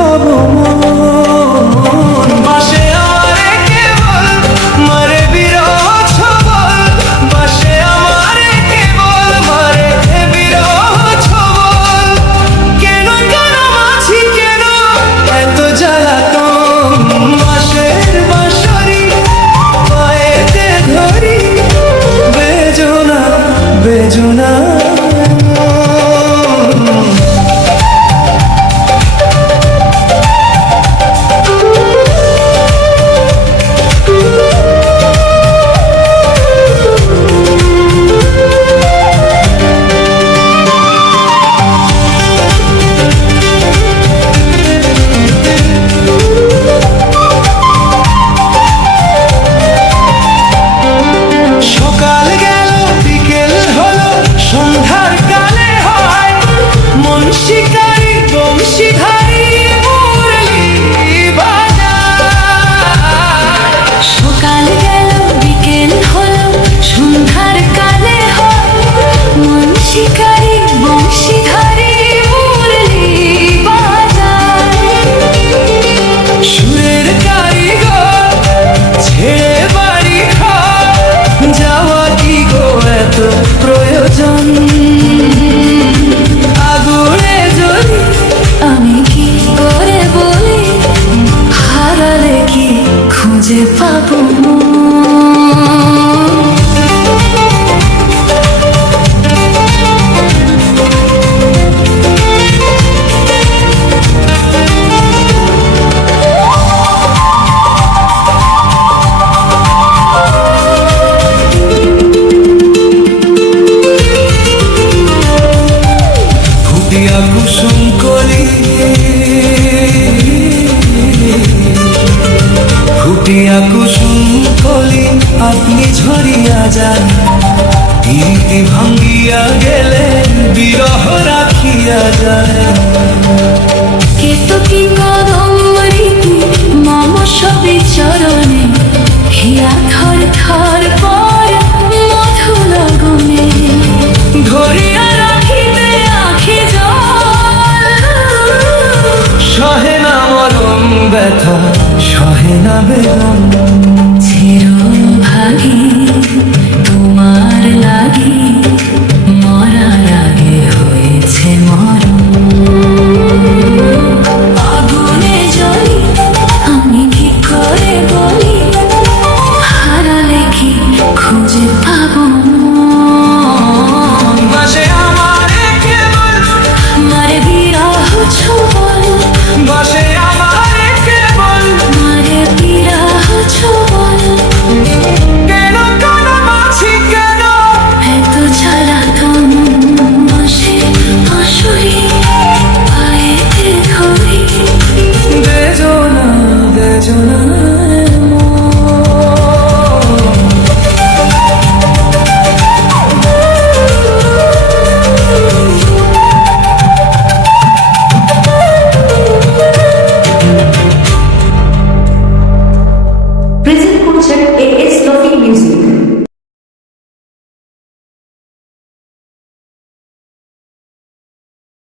পাবো মন বাসে আমারে কেবল মারে বিরহ ছবল বাসে আমারে কেবল মারে বিরহ ছবল কেন কেন মাছি কেন এত জ্বালাতন বাসের বাঁশরি পায়েতে ধরি বেজোনা বেজোনা শিকারি বংশীধারী মুরলি বাজায় সকাল গেল বিকেল হলো সন্ধ্যার কালে হয় মন শিকারি বংশীধারী মুরলি বাজায় সুরের কারিগর ছেড়ে বাড়ি ঘর যাওয়া কি গো এত প্রয়োজন আমি কি করে বলি হারালে কি খুঁজে পাবো কুসুম কলি ফুটিয়া কুসুম কলি আপনি ঝরিয়া যান ইতি ভাঙ্গিয়া গেলে বিরহ রাখিয়া যায় কেতকী কদম রীতি মম সবি চরণে হিয়া থর থর পর মধু লগনে ধরিয়া রাখিতে আখি জল সহে না মরম ব্যথা সহে না বেদনা